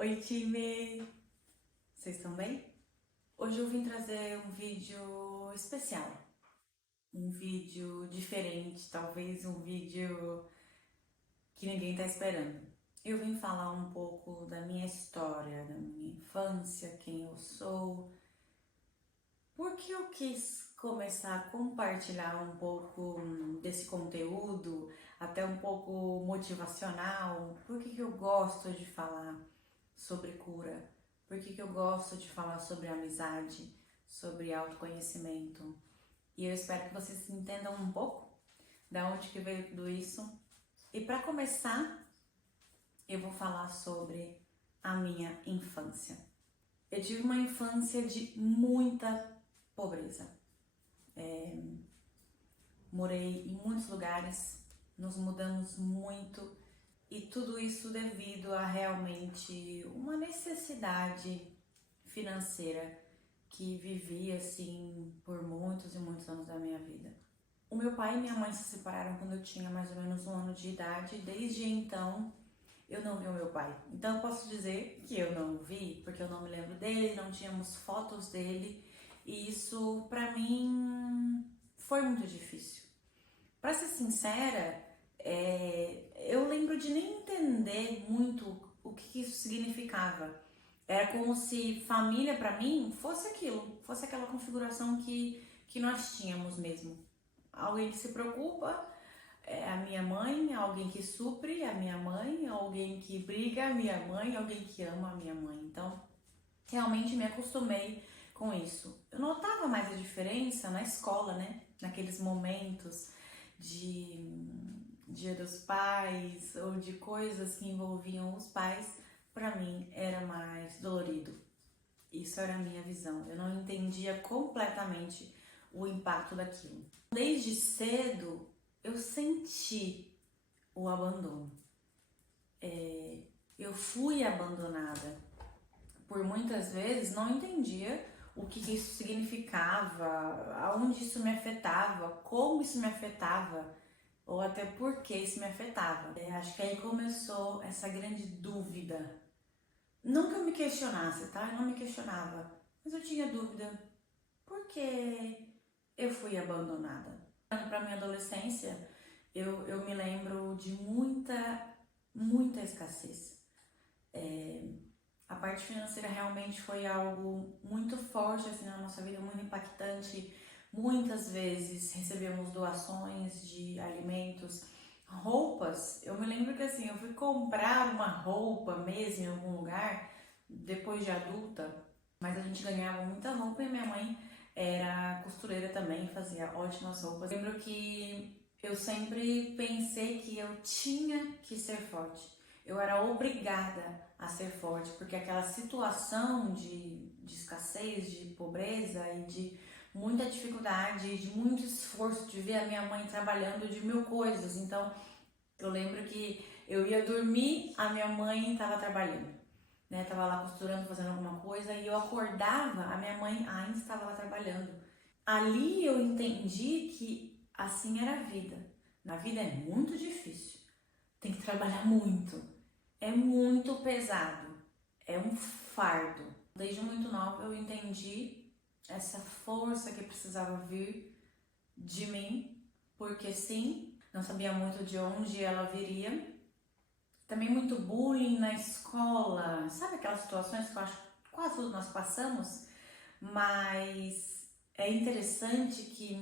Oi, time! Vocês estão bem? Hoje eu vim trazer um vídeo especial, um vídeo diferente, talvez um vídeo que ninguém tá esperando. Eu vim falar um pouco da minha história, da minha infância, quem eu sou, por que eu quis começar a compartilhar um pouco desse conteúdo, até um pouco motivacional, por que eu gosto de falar sobre cura, por que eu gosto de falar sobre amizade, sobre autoconhecimento. E eu espero que vocês entendam um pouco da onde que veio tudo isso. E para começar, eu vou falar sobre a minha infância. Eu tive uma infância de muita pobreza. Morei em muitos lugares, nos mudamos muito e tudo isso devido a realmente uma necessidade financeira que vivi assim por muitos e muitos anos da minha vida. O meu pai e minha mãe se separaram quando eu tinha mais ou menos 1 ano de idade. Desde então eu não vi o meu pai. Então eu posso dizer que eu não o vi porque eu não me lembro dele, não tínhamos fotos dele e isso pra mim foi muito difícil. Pra ser sincera, eu lembro de nem entender muito o que isso significava. Era como se família pra mim fosse aquilo, fosse aquela configuração que nós tínhamos mesmo. Alguém que se preocupa é a minha mãe, alguém que supre a minha mãe, alguém que briga a minha mãe, alguém que ama a minha mãe. Então, realmente me acostumei com isso. Eu notava mais a diferença na escola, né? Naqueles momentos de Dia dos Pais ou de coisas que envolviam os pais, para mim era mais dolorido. Isso era a minha visão. Eu não entendia completamente o impacto daquilo. Desde cedo eu senti o abandono. Eu fui abandonada. Por muitas vezes não entendia o que isso significava, aonde isso me afetava, como isso me afetava, ou até por que isso me afetava. Acho que aí começou essa grande dúvida. Não que eu me questionasse, tá? Eu não me questionava, mas eu tinha dúvida. Por que eu fui abandonada? Para minha adolescência, eu me lembro de muita escassez. A parte financeira realmente foi algo muito forte assim na nossa vida, muito impactante. Muitas vezes recebemos doações de alimentos, roupas. Eu me lembro que assim, eu fui comprar uma roupa mesmo em algum lugar depois de adulta, mas a gente ganhava muita roupa e minha mãe era costureira também, fazia ótimas roupas. Eu lembro que eu sempre pensei que eu tinha que ser forte. Eu era obrigada a ser forte, porque aquela situação de escassez, de pobreza e de muita dificuldade, de muito esforço, de ver a minha mãe trabalhando de mil coisas. Então, eu lembro que eu ia dormir, a minha mãe estava trabalhando, né? Tava lá costurando, fazendo alguma coisa, e eu acordava, a minha mãe ainda estava lá trabalhando. Ali eu entendi que assim era a vida. Na vida é muito difícil, tem que trabalhar muito, é muito pesado, é um fardo. Desde muito nova eu entendi essa força que precisava vir de mim, porque sim, não sabia muito de onde ela viria. Também muito bullying na escola, sabe aquelas situações que eu acho que quase todos nós passamos, mas é interessante que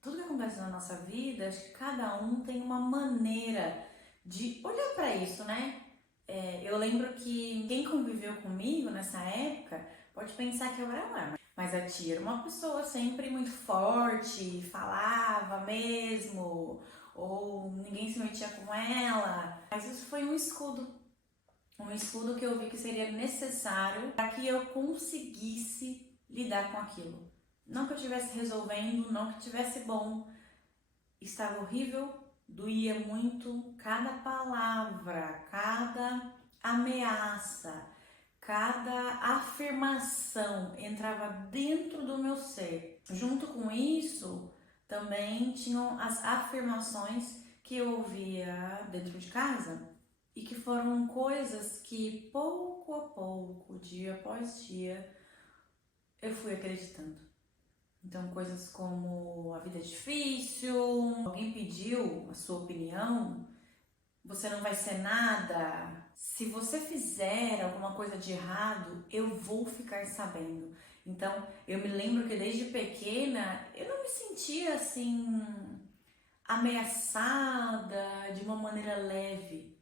tudo que acontece na nossa vida, acho que cada um tem uma maneira de olhar para isso, né? Eu lembro que quem conviveu comigo nessa época pode pensar que eu era uma, mas a tia era uma pessoa sempre muito forte, falava mesmo, ou ninguém se metia com ela. Mas isso foi um escudo que eu vi que seria necessário para que eu conseguisse lidar com aquilo. Não que eu estivesse resolvendo, não que estivesse bom, estava horrível, doía muito, cada palavra, cada ameaça, cada afirmação entrava dentro do meu ser. Junto com isso, também tinham as afirmações que eu ouvia dentro de casa. e que foram coisas que pouco a pouco, dia após dia, eu fui acreditando. Então, coisas como a vida é difícil, alguém pediu a sua opinião, você não vai ser nada. Se você fizer alguma coisa de errado, eu vou ficar sabendo. Então, eu me lembro que desde pequena eu não me sentia assim ameaçada de uma maneira leve.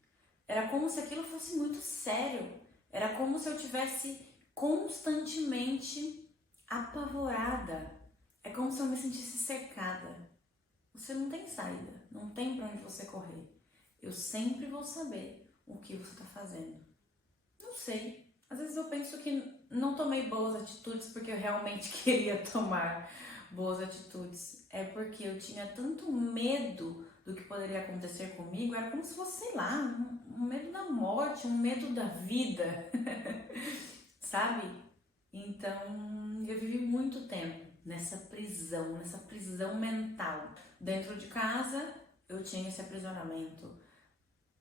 Era como se aquilo fosse muito sério. Era como se eu tivesse constantemente apavorada. É como se eu me sentisse cercada. Você não tem saída, não tem pra onde você correr. Eu sempre vou saber o que você tá fazendo. Não sei. Às vezes eu penso que não tomei boas atitudes porque eu realmente queria tomar boas atitudes. É porque eu tinha tanto medo do que poderia acontecer comigo. Era como se fosse, sei lá, um medo da morte, um medo da vida, sabe? Então eu vivi muito tempo nessa prisão mental. Dentro de casa eu tinha esse aprisionamento.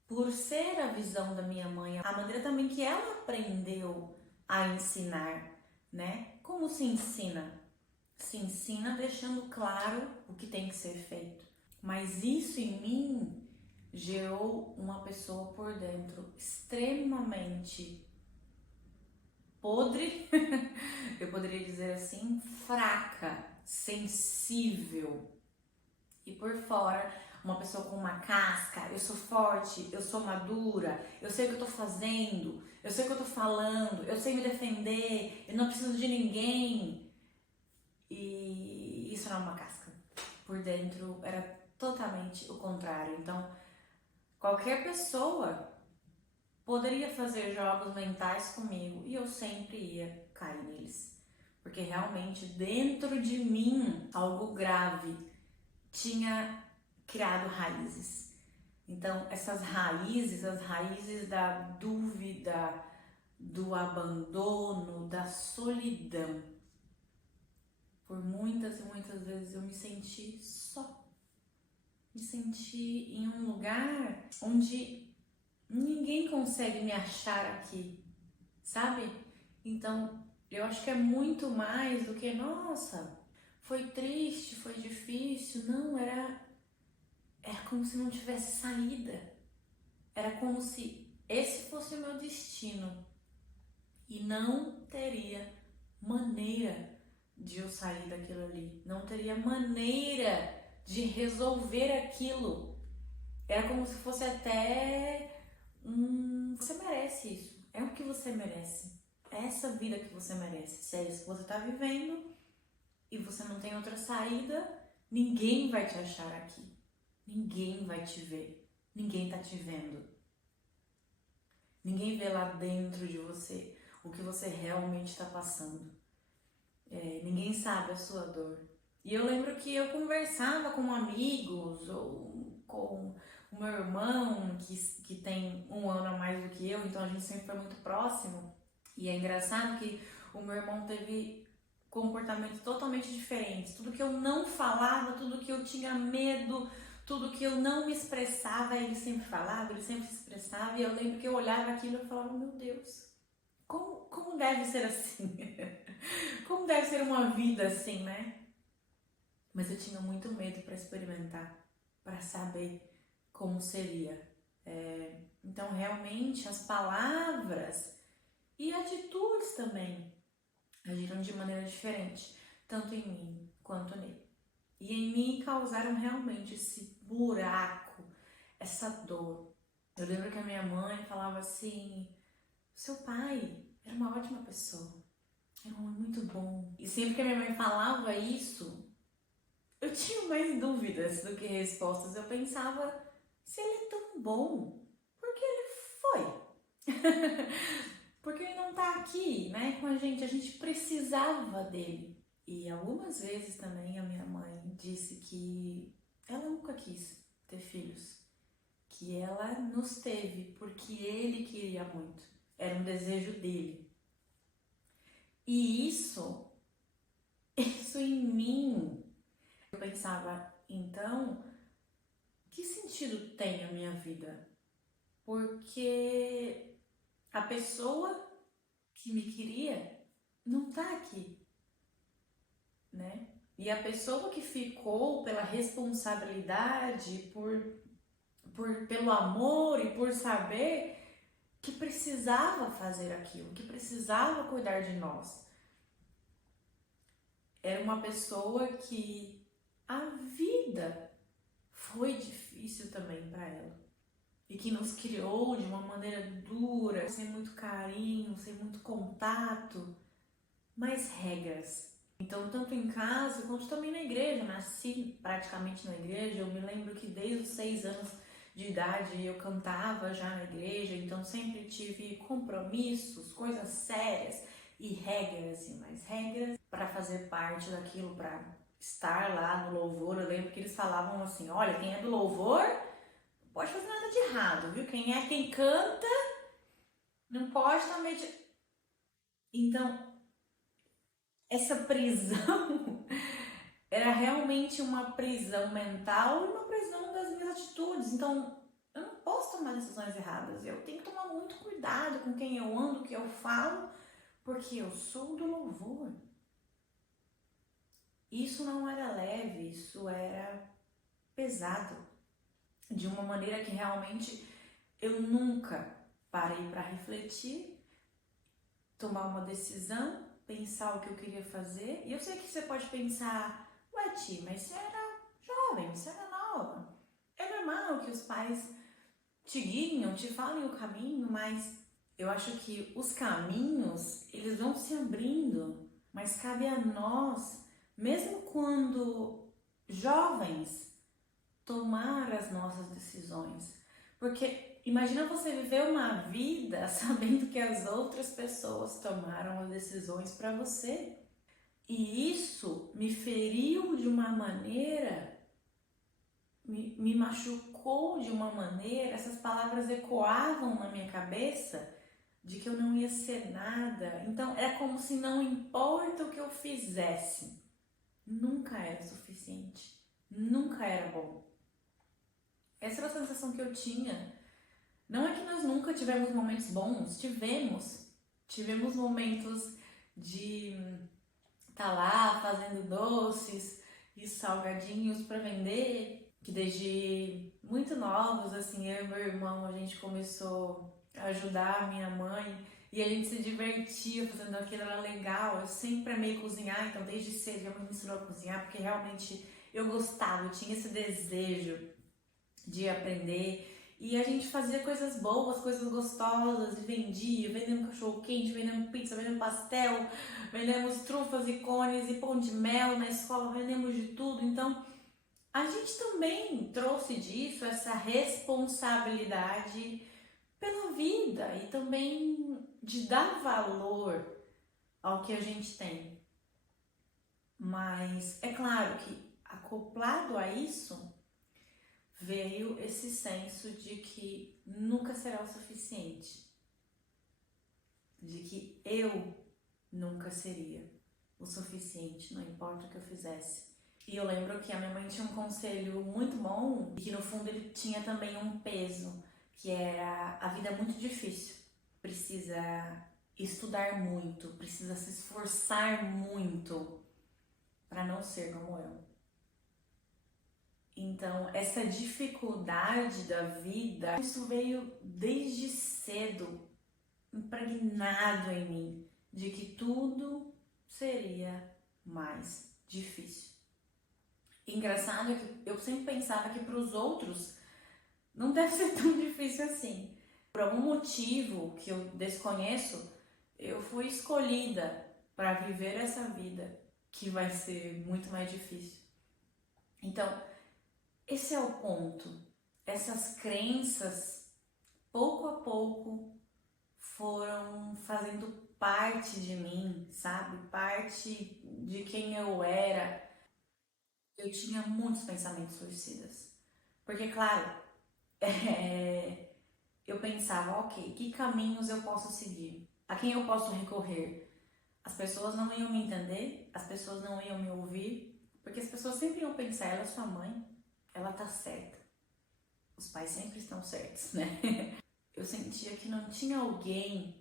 Por ser a visão da minha mãe, a maneira também que ela aprendeu a ensinar, né? Como se ensina? Se ensina deixando claro o que tem que ser feito. Mas isso em mim gerou uma pessoa por dentro extremamente podre, eu poderia dizer assim, fraca, sensível. E por fora, uma pessoa com uma casca, eu sou forte, eu sou madura, eu sei o que eu tô fazendo, eu sei o que eu tô falando, eu sei me defender, eu não preciso de ninguém. E isso não é uma casca. Por dentro era totalmente o contrário. Então, qualquer pessoa poderia fazer jogos mentais comigo e eu sempre ia cair neles. Porque realmente dentro de mim algo grave tinha criado raízes. Então, essas raízes, as raízes da dúvida, do abandono, da solidão. Por muitas e muitas vezes eu me senti só. Me senti em um lugar onde ninguém consegue me achar aqui, sabe? Então, eu acho que é muito mais do que, nossa, foi triste, foi difícil. Não, era como se não tivesse saída. Era como se esse fosse o meu destino e não teria maneira de eu sair daquilo ali. Não teria maneira de resolver aquilo. Era como se fosse até você merece isso. É o que você merece. É essa vida que você merece. Se é isso que você está vivendo e você não tem outra saída, ninguém vai te achar aqui. Ninguém vai te ver. Ninguém tá te vendo. Ninguém vê lá dentro de você o que você realmente está passando. Ninguém sabe a sua dor. E eu lembro que eu conversava com amigos ou com o meu irmão, que tem 1 ano a mais do que eu, então a gente sempre foi muito próximo. E é engraçado que o meu irmão teve comportamentos totalmente diferentes. Tudo que eu não falava, tudo que eu tinha medo, tudo que eu não me expressava, ele sempre falava, ele sempre se expressava. E eu lembro que eu olhava aquilo e falava, meu Deus, como deve ser assim? Como deve ser uma vida assim, né? Mas eu tinha muito medo para experimentar, para saber como seria. Então, realmente, as palavras e atitudes também agiram de maneira diferente, tanto em mim quanto nele. E em mim causaram realmente esse buraco, essa dor. Eu lembro que a minha mãe falava assim, seu pai era uma ótima pessoa, era um homem muito bom. E sempre que a minha mãe falava isso, eu tinha mais dúvidas do que respostas. Eu pensava, se ele é tão bom, por que ele foi? Porque ele não tá aqui, né, com a gente. A gente precisava dele. E algumas vezes também a minha mãe disse que ela nunca quis ter filhos. Que ela nos teve porque ele queria muito. Era um desejo dele. E isso em mim, eu pensava, então, que sentido tem a minha vida? porque a pessoa que me queria não tá aqui, né? E a pessoa que ficou pela responsabilidade, pelo amor e por saber que precisava fazer aquilo, que precisava cuidar de nós. Era uma pessoa que a vida foi difícil também para ela. E que nos criou de uma maneira dura, sem muito carinho, sem muito contato, mas regras. Então, tanto em casa quanto também na igreja, eu nasci praticamente na igreja. Eu me lembro que desde os 6 anos de idade eu cantava já na igreja, então sempre tive compromissos, coisas sérias e regras e mais regras para fazer parte daquilo, para estar lá no louvor. Eu lembro que eles falavam assim: olha, quem é do louvor não pode fazer nada de errado, viu? Quem canta não pode também. Então, essa prisão era realmente uma prisão mental e uma prisão das minhas atitudes. Então, eu não posso tomar decisões erradas. Eu tenho que tomar muito cuidado com quem eu ando, o que eu falo, porque eu sou do louvor. Isso não era leve, isso era pesado. De uma maneira que realmente eu nunca parei para refletir, tomar uma decisão, pensar o que eu queria fazer. E eu sei que você pode pensar: ué, Ti, mas você era jovem, você era nova. É normal que os pais te guiam, te falem o caminho, mas eu acho que os caminhos, eles vão se abrindo, mas cabe a nós, mesmo quando jovens, tomar as nossas decisões. Porque imagina você viver uma vida sabendo que as outras pessoas tomaram as decisões para você. E isso me feriu de uma maneira, me machucou de uma maneira, essas palavras ecoavam na minha cabeça de que eu não ia ser nada. Então é como se não importa o que eu fizesse, nunca era suficiente, nunca era bom. Essa era a sensação que eu tinha. Não é que nós nunca tivemos momentos bons, tivemos momentos de estar lá fazendo doces e salgadinhos para vender, que desde muito novos, assim, eu e meu irmão, a gente começou a ajudar a minha mãe e a gente se divertia fazendo aquilo, era legal. Eu sempre amei cozinhar, então desde cedo minha mãe me ensinou a cozinhar, porque realmente eu gostava, eu tinha esse desejo de aprender. E a gente fazia coisas boas, coisas gostosas, e vendia, vendendo cachorro quente, vendendo pizza, vendendo pastel, vendemos trufas e cones e pão de mel na escola, vendemos de tudo. Então, a gente também trouxe disso, essa responsabilidade pela vida e também de dar valor ao que a gente tem. Mas é claro que, acoplado a isso, veio esse senso de que nunca será o suficiente, de que eu nunca seria o suficiente, não importa o que eu fizesse. E eu lembro que a minha mãe tinha um conselho muito bom e que no fundo ele tinha também um peso, que era: a vida é muito difícil, precisa estudar muito, precisa se esforçar muito para não ser como eu. Então, essa dificuldade da vida, isso veio desde cedo, impregnado em mim, de que tudo seria mais difícil. Engraçado é que eu sempre pensava que para os outros não deve ser tão difícil assim. Por algum motivo que eu desconheço, eu fui escolhida para viver essa vida que vai ser muito mais difícil. Então, esse é o ponto. Essas crenças, pouco a pouco, foram fazendo parte de mim, sabe? Parte de quem eu era. Eu tinha muitos pensamentos suicidas. Porque, claro, eu pensava: ok, que caminhos eu posso seguir? A quem eu posso recorrer? As pessoas não iam me entender, as pessoas não iam me ouvir, porque as pessoas sempre iam pensar: ela é sua mãe, ela tá certa. Os pais sempre estão certos, né? eu sentia que não tinha alguém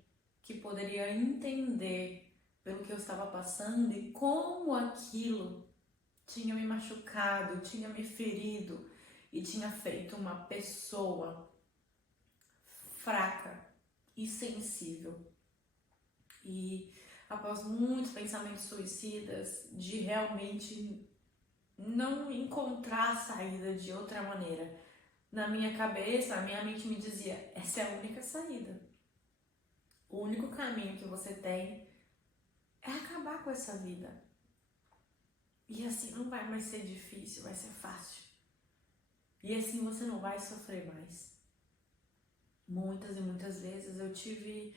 que poderia entender pelo que eu estava passando e como aquilo tinha me machucado, tinha me ferido e tinha feito uma pessoa fraca e sensível. E após muitos pensamentos suicidas, de realmente não encontrar a saída de outra maneira, na minha cabeça, a minha mente me dizia: essa é a única saída. O único caminho que você tem é acabar com essa vida. E assim não vai mais ser difícil, vai ser fácil. E assim você não vai sofrer mais. Muitas e muitas vezes eu tive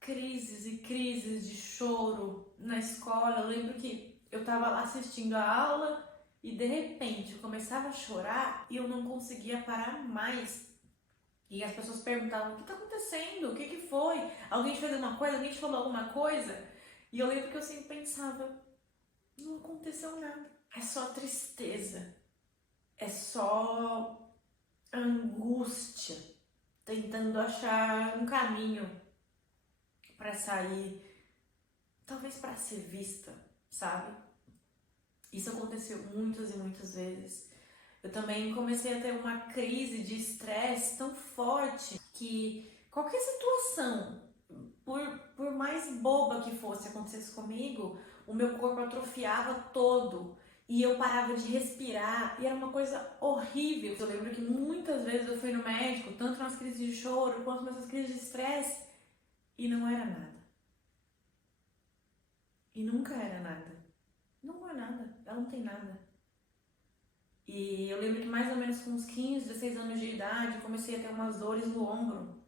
crises e crises de choro na escola. Eu lembro que eu tava lá assistindo a aula e de repente eu começava a chorar e eu não conseguia parar mais. E as pessoas perguntavam: o que tá acontecendo? O que que foi? Alguém te fez alguma coisa? Alguém te falou alguma coisa? E eu lembro que eu sempre pensava: não aconteceu nada. É só tristeza. É só angústia. Tentando achar um caminho para sair, talvez para ser vista, sabe? Isso aconteceu muitas e muitas vezes. Eu também comecei a ter uma crise de estresse tão forte que qualquer situação, por mais boba que fosse, acontecesse comigo, o meu corpo atrofiava todo e eu parava de respirar e era uma coisa horrível. Eu lembro que muitas vezes eu fui no médico, tanto nas crises de choro quanto nessas crises de estresse, e não era nada. E nunca era nada. Não é nada, ela não tem nada. E eu lembro que mais ou menos com uns 15, 16 anos de idade, eu comecei a ter umas dores no ombro.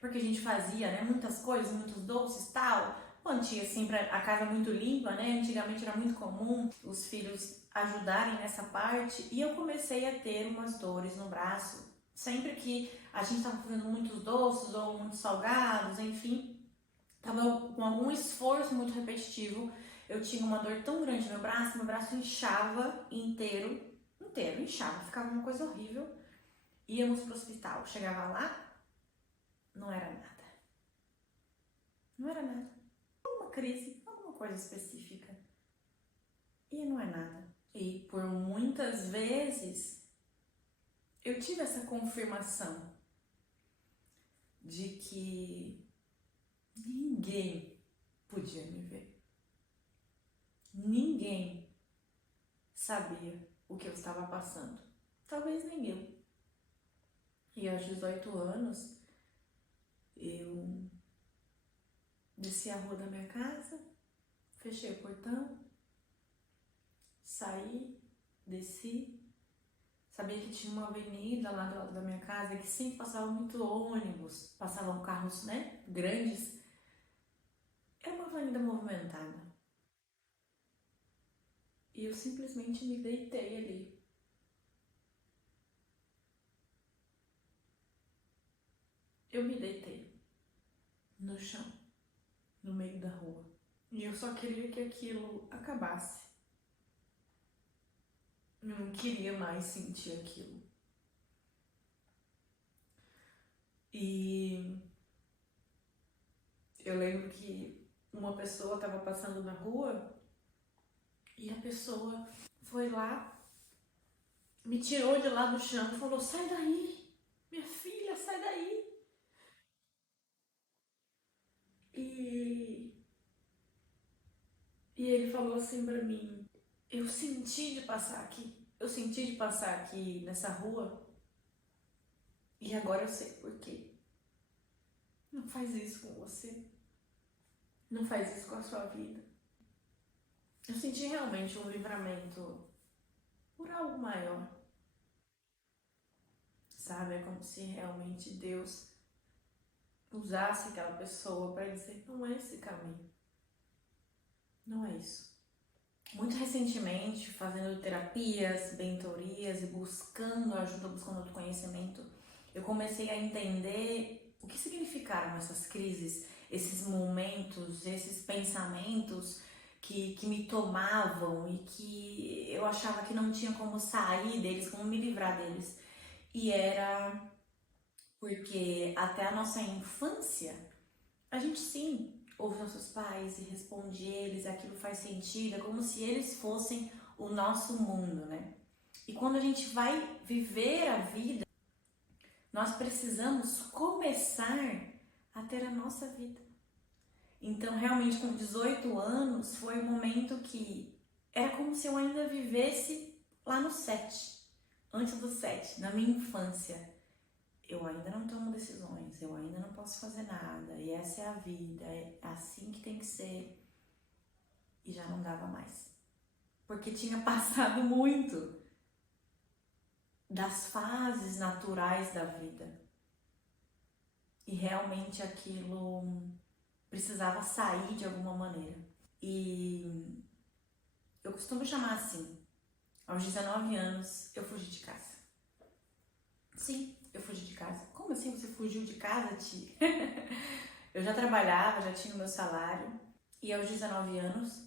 Porque a gente fazia, né, muitas coisas, muitos doces e tal. Quando tinha sempre a casa muito limpa, né, antigamente era muito comum os filhos ajudarem nessa parte. E eu comecei a ter umas dores no braço. Sempre que a gente estava fazendo muitos doces ou muitos salgados, enfim, tava com algum esforço muito repetitivo, eu tinha uma dor tão grande no meu braço inchava inteiro, inchava, ficava uma coisa horrível. Íamos pro hospital, chegava lá, não era nada. Não era nada. Alguma crise, alguma coisa específica. E não é nada. E por muitas vezes eu tive essa confirmação de que ninguém podia me ver. Ninguém sabia o que eu estava passando. Talvez nem eu. E aos 18 anos, eu desci a rua da minha casa, fechei o portão, saí, desci. Sabia que tinha uma avenida lá do lado da minha casa que sempre passava muito ônibus, passavam carros, né, grandes. Era uma avenida movimentada. E eu simplesmente me deitei ali. Eu me deitei no chão, no meio da rua. E eu só queria que aquilo acabasse. Eu não queria mais sentir aquilo. E eu lembro que uma pessoa estava passando na rua e a pessoa foi lá, me tirou de lá do chão e falou: sai daí, minha filha, sai daí. E, e ele falou assim pra mim: eu senti de passar aqui, eu senti de passar aqui nessa rua e agora eu sei por quê. Não faz isso com você, não faz isso com a sua vida. Eu senti realmente um livramento por algo maior, sabe? É como se realmente Deus usasse aquela pessoa para dizer: não é esse caminho, não é isso. Muito recentemente, fazendo terapias, mentorias e buscando ajuda, buscando autoconhecimento, eu comecei a entender o que significaram essas crises, esses momentos, esses pensamentos que me tomavam e que eu achava que não tinha como sair deles, como me livrar deles. E era Porque até a nossa infância, a gente sim ouve nossos pais e responde eles, aquilo faz sentido, é como se eles fossem o nosso mundo, né? E quando a gente vai viver a vida, nós precisamos começar a ter a nossa vida. Então, realmente, com 18 anos, foi um momento que era como se eu ainda vivesse lá no 7, antes do 7, na minha infância. Eu ainda não tomo decisões, eu ainda não posso fazer nada, e essa é a vida, é assim que tem que ser. E já não dava mais. Porque tinha passado muito das fases naturais da vida. E realmente aquilo precisava sair de alguma maneira. E eu costumo chamar assim, aos 19 anos eu fugi de casa. Sim, eu fugi de casa. Como assim você fugiu de casa, tia? Eu já trabalhava, já tinha o meu salário. E aos 19 anos,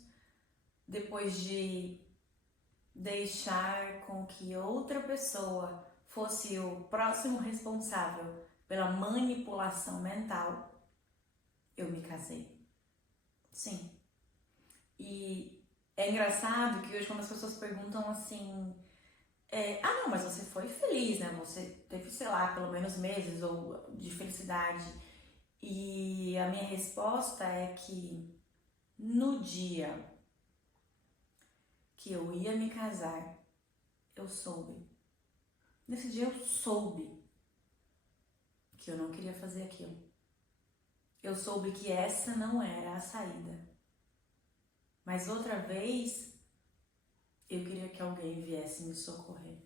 depois de deixar com que outra pessoa fosse o próximo responsável pela manipulação mental, eu me casei. Sim. E é engraçado que hoje quando as pessoas perguntam assim, não, mas você foi feliz, né? Você teve, sei lá, pelo menos meses ou de felicidade. E a minha resposta é que no dia que eu ia me casar, eu soube. Nesse dia eu soube que eu não queria fazer aquilo. Eu soube que essa não era a saída. Mas outra vez, eu queria que alguém viesse me socorrer.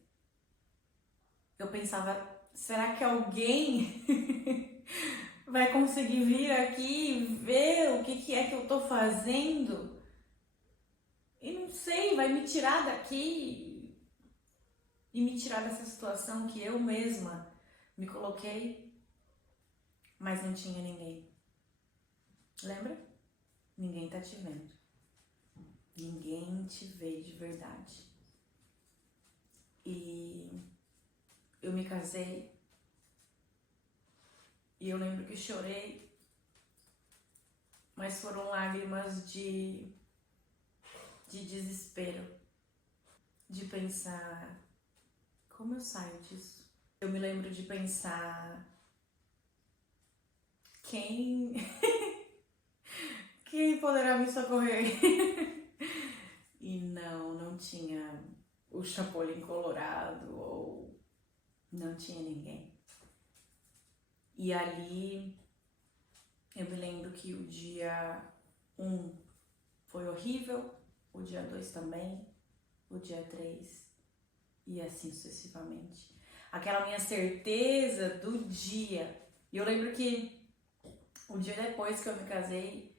Eu pensava, será que alguém vai conseguir vir aqui e ver o que é que eu tô fazendo? E não sei, vai me tirar daqui e me tirar dessa situação que eu mesma me coloquei, mas não tinha ninguém. Lembra? Ninguém tá te vendo. Ninguém te vê de verdade. E eu me casei e eu lembro que chorei, mas foram lágrimas de desespero, de pensar, como eu saio disso? Eu me lembro de pensar, quem poderá me socorrer? E não tinha o Chapolin Colorado ou não tinha ninguém. E ali eu me lembro que o dia 1 foi horrível, o dia 2 também, o dia 3 e assim sucessivamente. Aquela minha certeza do dia. E eu lembro que o dia depois que eu me casei,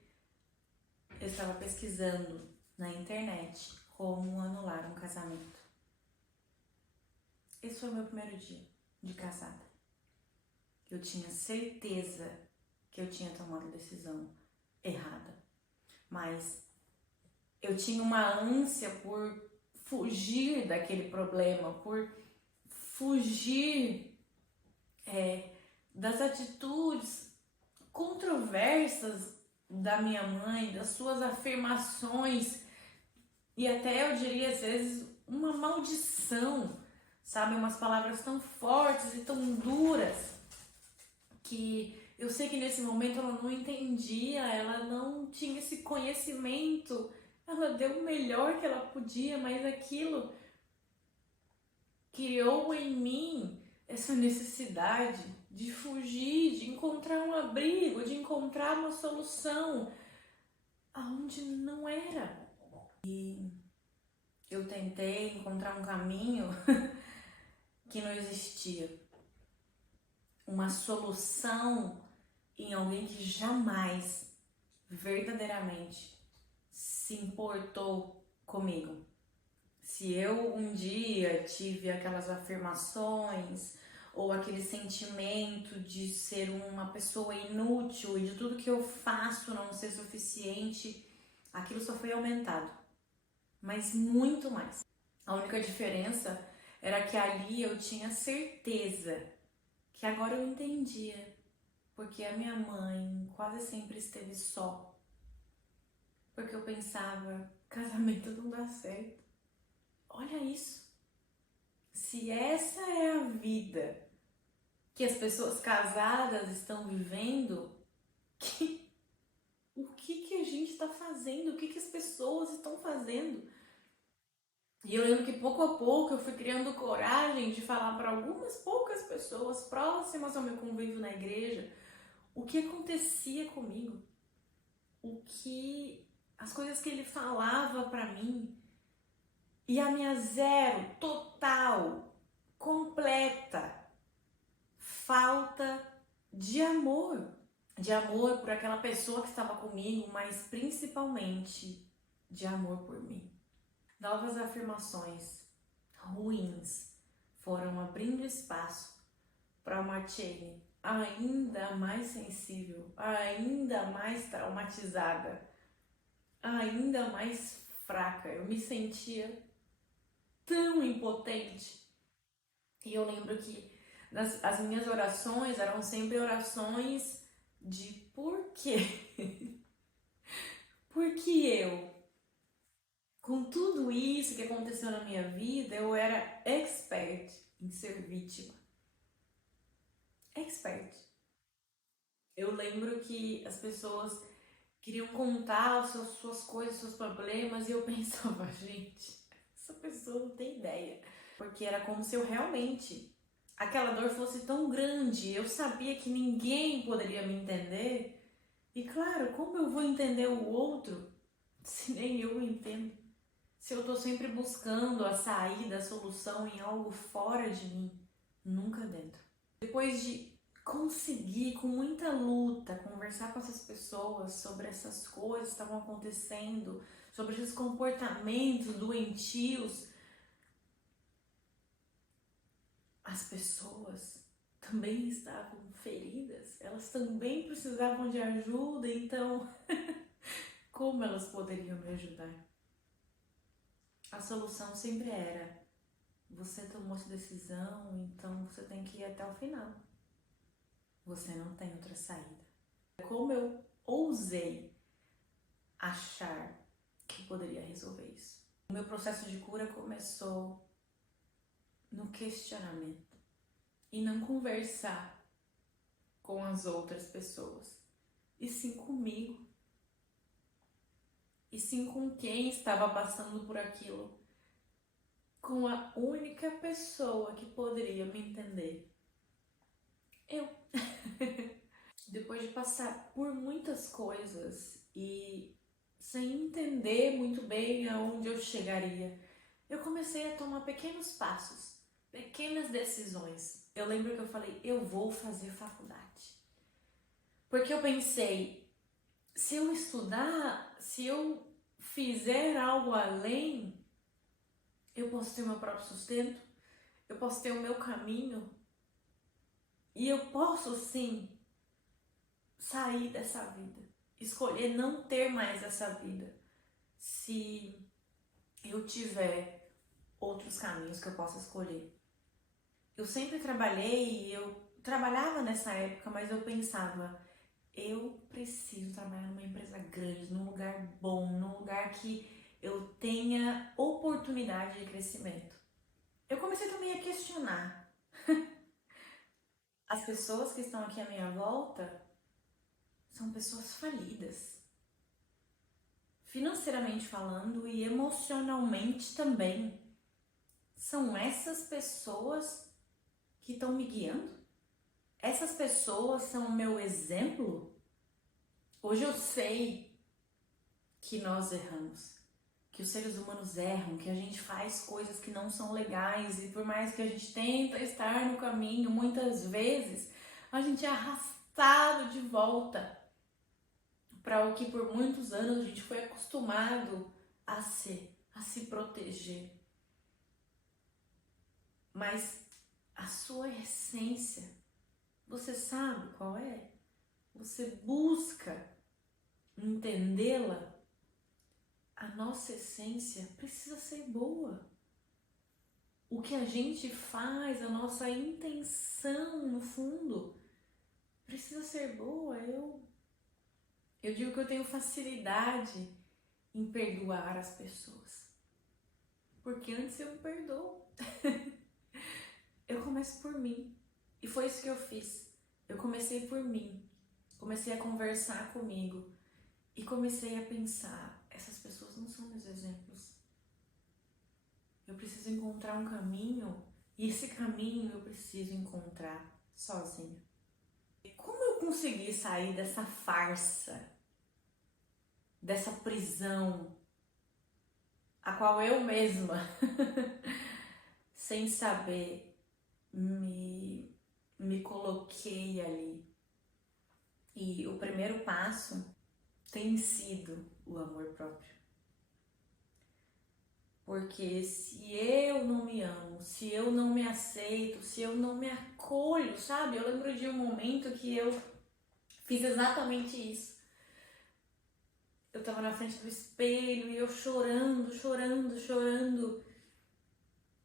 eu estava pesquisando na internet como anular um casamento. Esse foi o meu primeiro dia de casada. Eu tinha certeza que eu tinha tomado a decisão errada. Mas eu tinha uma ânsia por fugir daquele problema, por fugir das atitudes controversas da minha mãe, das suas afirmações e até eu diria às vezes uma maldição, sabe? Umas palavras tão fortes e tão duras que eu sei que nesse momento ela não entendia, ela não tinha esse conhecimento, ela deu o melhor que ela podia, mas aquilo criou em mim essa necessidade de fugir, de encontrar um abrigo, de encontrar uma solução aonde não era. E eu tentei encontrar um caminho que não existia. Uma solução em alguém que jamais, verdadeiramente, se importou comigo. Se eu um dia tive aquelas afirmações ou aquele sentimento de ser uma pessoa inútil e de tudo que eu faço não ser suficiente, aquilo só foi aumentado, mas muito mais. A única diferença era que ali eu tinha certeza que agora eu entendia porque a minha mãe quase sempre esteve só. Porque eu pensava, casamento não dá certo. Olha isso. Se essa é a vida que as pessoas casadas estão vivendo, o que a gente está fazendo? O que as pessoas estão fazendo? E eu lembro que pouco a pouco eu fui criando coragem de falar para algumas poucas pessoas próximas ao meu convívio na igreja o que acontecia comigo, as coisas que ele falava para mim e a minha zero, total, completa falta de amor por aquela pessoa que estava comigo, mas principalmente de amor por mim. Novas afirmações ruins foram abrindo espaço para uma Shane ainda mais sensível, ainda mais traumatizada, ainda mais fraca. Eu me sentia tão impotente. E eu lembro que as minhas orações eram sempre orações de por quê? Por que eu? Com tudo isso que aconteceu na minha vida, eu era expert em ser vítima. Expert. Eu lembro que as pessoas queriam contar suas coisas, seus problemas, e eu pensava, gente, essa pessoa não tem ideia. Porque era como se eu realmente, aquela dor fosse tão grande, eu sabia que ninguém poderia me entender. E claro, como eu vou entender o outro se nem eu entendo? Se eu tô sempre buscando a saída, a solução em algo fora de mim, nunca dentro. Depois de conseguir, com muita luta, conversar com essas pessoas sobre essas coisas que estavam acontecendo, sobre esses comportamentos doentios, as pessoas também estavam feridas, elas também precisavam de ajuda, então como elas poderiam me ajudar? A solução sempre era: você tomou essa decisão, então você tem que ir até o final. Você não tem outra saída. Como eu ousei achar que poderia resolver isso? O meu processo de cura começou no questionamento e não conversar com as outras pessoas, e sim comigo, e sim com quem estava passando por aquilo, com a única pessoa que poderia me entender: eu. Depois de passar por muitas coisas e sem entender muito bem aonde eu chegaria, eu comecei a tomar pequenos passos, pequenas decisões. Eu lembro que eu falei, eu vou fazer faculdade. Porque eu pensei, se eu estudar, se eu fizer algo além, eu posso ter o meu próprio sustento, eu posso ter o meu caminho e eu posso sim sair dessa vida, escolher não ter mais essa vida, se eu tiver outros caminhos que eu possa escolher. Eu sempre trabalhei, eu trabalhava nessa época, mas eu pensava, eu preciso trabalhar numa empresa grande, num lugar bom, num lugar que eu tenha oportunidade de crescimento. Eu comecei também a questionar. As pessoas que estão aqui à minha volta são pessoas falidas, financeiramente falando e emocionalmente também. São essas pessoas que estão me guiando? Essas pessoas são o meu exemplo? Hoje eu sei que nós erramos, que os seres humanos erram, que a gente faz coisas que não são legais e por mais que a gente tenta estar no caminho, muitas vezes a gente é arrastado de volta para o que por muitos anos a gente foi acostumado a ser, a se proteger. Mas a sua essência, você sabe qual é? Você busca entendê-la? A nossa essência precisa ser boa. o que a gente faz, a nossa intenção no fundo, precisa ser boa. Eu digo que eu tenho facilidade em perdoar as pessoas, porque antes eu me perdoo. Eu começo por mim, e foi isso que eu fiz. Eu comecei por mim, comecei a conversar comigo e comecei a pensar: essas pessoas não são meus exemplos. Eu preciso encontrar um caminho, e esse caminho eu preciso encontrar sozinha. E como eu consegui sair dessa farsa, dessa prisão, a qual eu mesma, sem saber, me coloquei ali? E o primeiro passo tem sido o amor próprio. Porque se eu não me amo, se eu não me aceito, se eu não me acolho, sabe? Eu lembro de um momento que eu fiz exatamente isso. Eu tava na frente do espelho e eu chorando, chorando, chorando.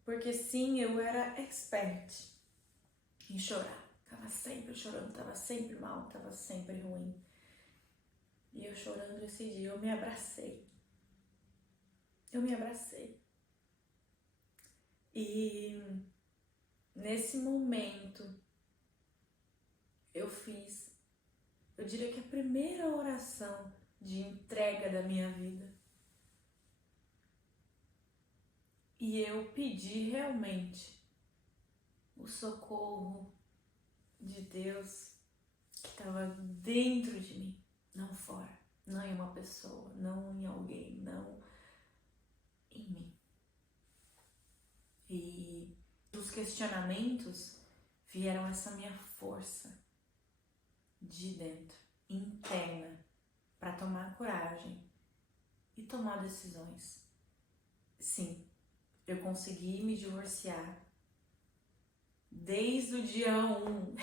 Porque sim, eu era expert em chorar. Tava sempre chorando, tava sempre mal, tava sempre ruim. E eu chorando esse dia, eu me abracei. Eu me abracei. E nesse momento eu fiz, eu diria que a primeira oração de entrega da minha vida. E eu pedi realmente o socorro de Deus que estava dentro de mim, não fora, não em uma pessoa, não em alguém, não em mim. E dos questionamentos vieram essa minha força de dentro, interna, para tomar coragem e tomar decisões. Sim, eu consegui me divorciar desde o dia 1.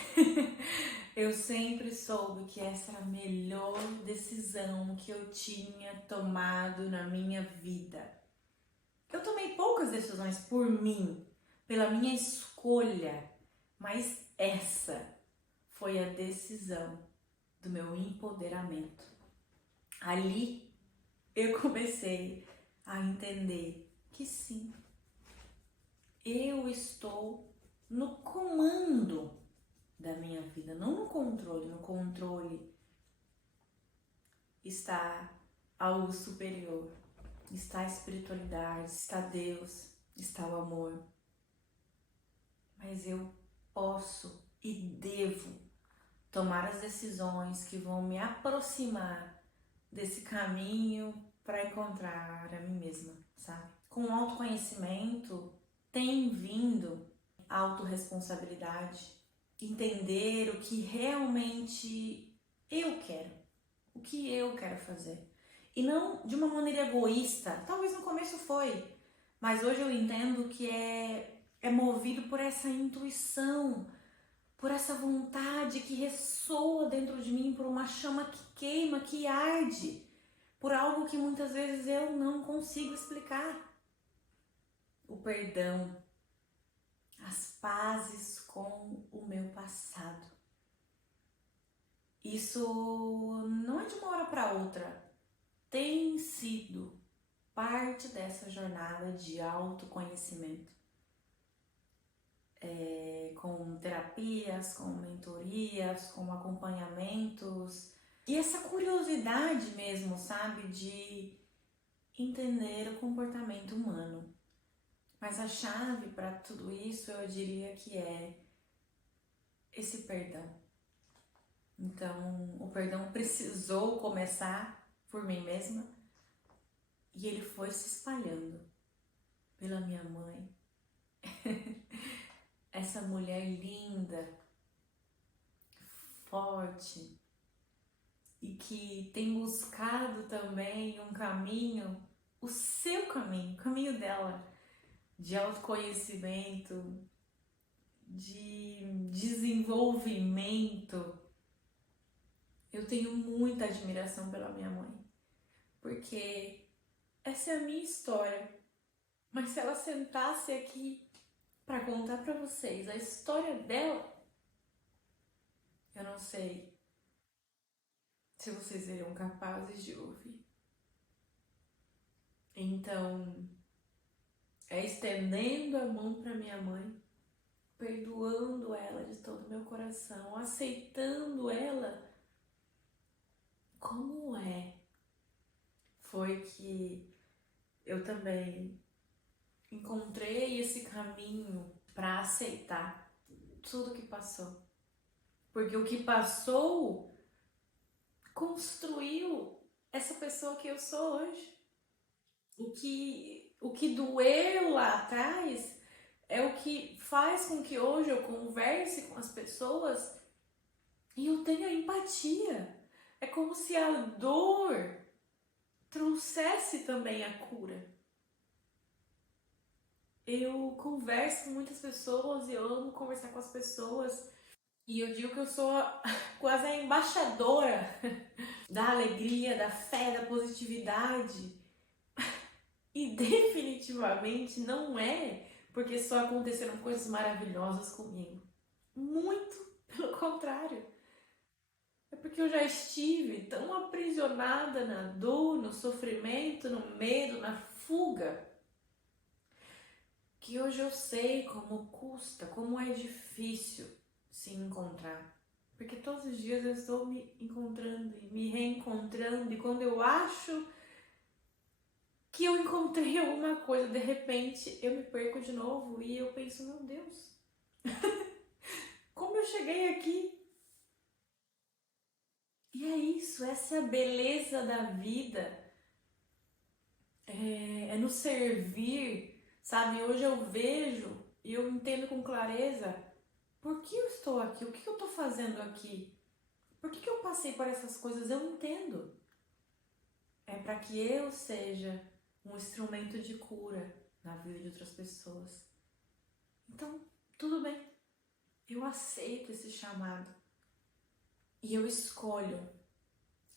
Eu sempre soube que essa era a melhor decisão que eu tinha tomado na minha vida. Eu tomei poucas decisões por mim, pela minha escolha, mas essa foi a decisão do meu empoderamento. Ali eu comecei a entender que sim, eu estou no comando da minha vida, não no controle. No controle está algo superior, está a espiritualidade, está Deus, está o amor. Mas eu posso e devo tomar as decisões que vão me aproximar desse caminho para encontrar a mim mesma, sabe? Com o autoconhecimento tem vindo a autorresponsabilidade, entender o que realmente eu quero, o que eu quero fazer. E não de uma maneira egoísta, talvez no começo foi, mas hoje eu entendo que é movido por essa intuição, por essa vontade que ressoa dentro de mim, por uma chama que queima, que arde, por algo que muitas vezes eu não consigo explicar. O perdão, as pazes com o meu passado. Isso não é de uma hora para outra, tem sido parte dessa jornada de autoconhecimento. Com terapias, com mentorias, com acompanhamentos. E essa curiosidade mesmo, sabe, de entender o comportamento humano. Mas a chave para tudo isso, eu diria que é esse perdão. Então, o perdão precisou começar por mim mesma e ele foi se espalhando pela minha mãe. Essa mulher linda, forte e que tem buscado também um caminho, o seu caminho, o caminho dela, de autoconhecimento, de desenvolvimento. Eu tenho muita admiração pela minha mãe, porque essa é a minha história. Mas se ela sentasse aqui para contar para vocês a história dela, eu não sei se vocês seriam capazes de ouvir. Então, é estendendo a mão para minha mãe, perdoando ela de todo o meu coração, aceitando ela como é. Foi que eu também encontrei esse caminho para aceitar tudo que passou. Porque o que passou construiu essa pessoa que eu sou hoje. O que doeu lá atrás é o que faz com que hoje eu converse com as pessoas e eu tenha empatia. É como se a dor trouxesse também a cura. Eu converso com muitas pessoas e eu amo conversar com as pessoas. E eu digo que eu sou quase a embaixadora da alegria, da fé, da positividade. E definitivamente não é porque só aconteceram coisas maravilhosas comigo. Muito pelo contrário. É porque eu já estive tão aprisionada na dor, no sofrimento, no medo, na fuga, que hoje eu sei como custa, como é difícil se encontrar. Porque todos os dias eu estou me encontrando e me reencontrando, e quando eu acho que eu encontrei alguma coisa, de repente eu me perco de novo e eu penso, meu Deus, como eu cheguei aqui? E é isso, essa é a beleza da vida, é no servir, sabe? Hoje eu vejo e eu entendo com clareza por que eu estou aqui, o que eu estou fazendo aqui, por que eu passei por essas coisas, eu entendo. É para que eu seja um instrumento de cura na vida de outras pessoas. Então, tudo bem, eu aceito esse chamado e eu escolho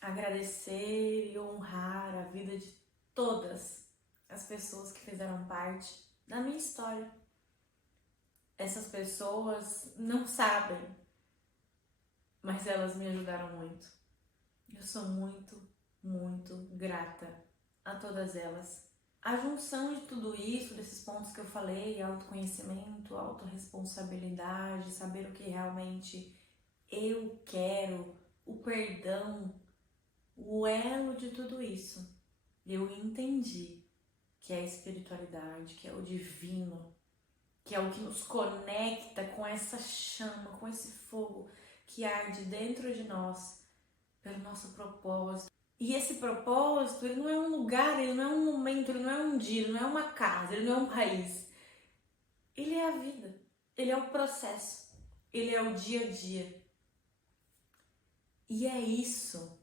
agradecer e honrar a vida de todas as pessoas que fizeram parte da minha história. Essas pessoas não sabem, mas elas me ajudaram muito. Eu sou muito, muito grata a todas elas. A junção de tudo isso, desses pontos que eu falei, autoconhecimento, autorresponsabilidade, saber o que realmente eu quero, o perdão, o elo de tudo isso, eu entendi que é a espiritualidade, que é o divino, que é o que nos conecta com essa chama, com esse fogo que arde dentro de nós, pelo nosso propósito. E esse propósito, ele não é um lugar, ele não é um momento, ele não é um dia, ele não é uma casa, ele não é um país. Ele é a vida, ele é o processo, ele é o dia a dia. E é isso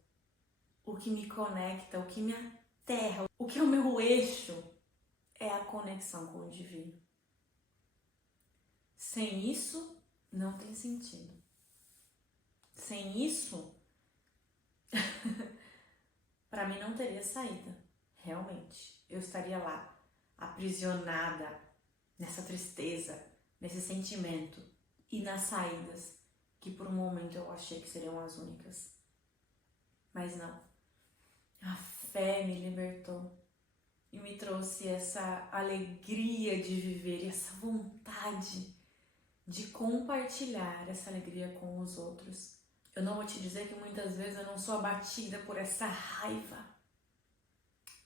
o que me conecta, o que me aterra, o que é o meu eixo, é a conexão com o divino. Sem isso, não tem sentido. Sem isso, para mim não teria saída, realmente. Eu estaria lá, aprisionada nessa tristeza, nesse sentimento e nas saídas que por um momento eu achei que seriam as únicas. Mas não. A fé me libertou e me trouxe essa alegria de viver e essa vontade de compartilhar essa alegria com os outros. Eu não vou te dizer que muitas vezes eu não sou abatida por essa raiva,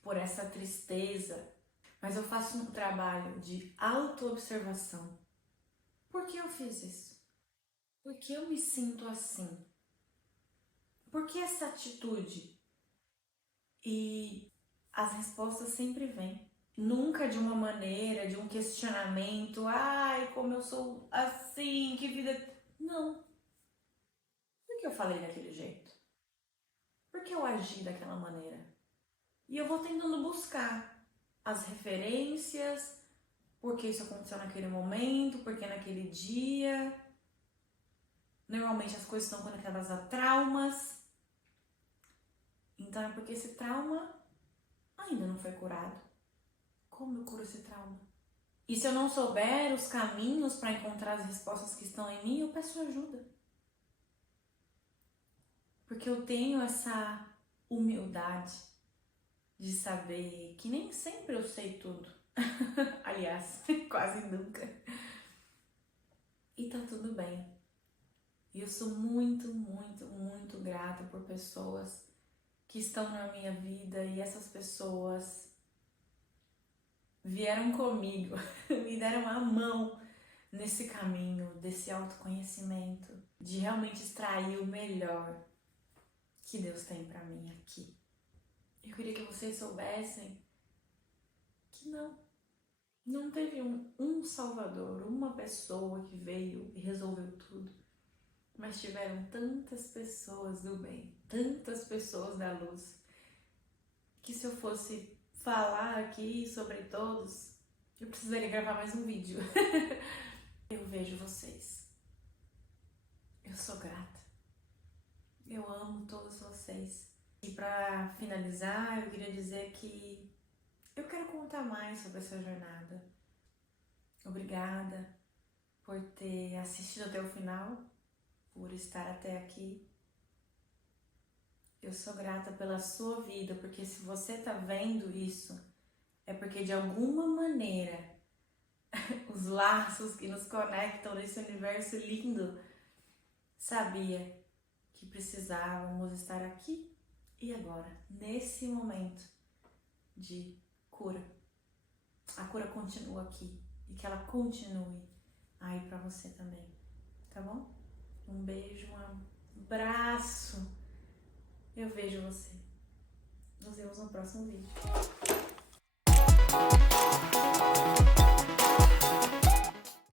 por essa tristeza, mas eu faço um trabalho de autoobservação. Por que eu fiz isso? Por que eu me sinto assim? Por que essa atitude? E as respostas sempre vêm. Nunca de uma maneira, de um questionamento. Ai, como eu sou assim, que vida... Não. Por que eu falei daquele jeito? Por que eu agi daquela maneira? E eu vou tentando buscar as referências, por que isso aconteceu naquele momento, por que naquele dia. Normalmente as coisas estão conectadas a traumas. Então é porque esse trauma ainda não foi curado. Como eu curo esse trauma? E se eu não souber os caminhos para encontrar as respostas que estão em mim, eu peço ajuda. Porque eu tenho essa humildade de saber que nem sempre eu sei tudo. Aliás, quase nunca. E tá tudo bem. E eu sou muito, muito, muito grata por pessoas que estão na minha vida e essas pessoas vieram comigo, me deram a mão nesse caminho desse autoconhecimento, de realmente extrair o melhor que Deus tem pra mim aqui. Eu queria que vocês soubessem que não teve um salvador, uma pessoa que veio e resolveu tudo, mas tiveram tantas pessoas do bem, tantas pessoas da luz, que se eu fosse falar aqui sobre todos, eu precisaria gravar mais um vídeo. Eu vejo vocês. Eu sou grata. Eu amo todos vocês. E pra finalizar, eu queria dizer que eu quero contar mais sobre essa jornada. Obrigada por ter assistido até o final, por estar até aqui. Eu sou grata pela sua vida, porque se você tá vendo isso, é porque de alguma maneira os laços que nos conectam nesse universo lindo sabia que precisávamos estar aqui e agora, nesse momento de cura. A cura continua aqui e que ela continue aí pra você também, tá bom? Um beijo, um abraço. Eu vejo você. Nos vemos no próximo vídeo.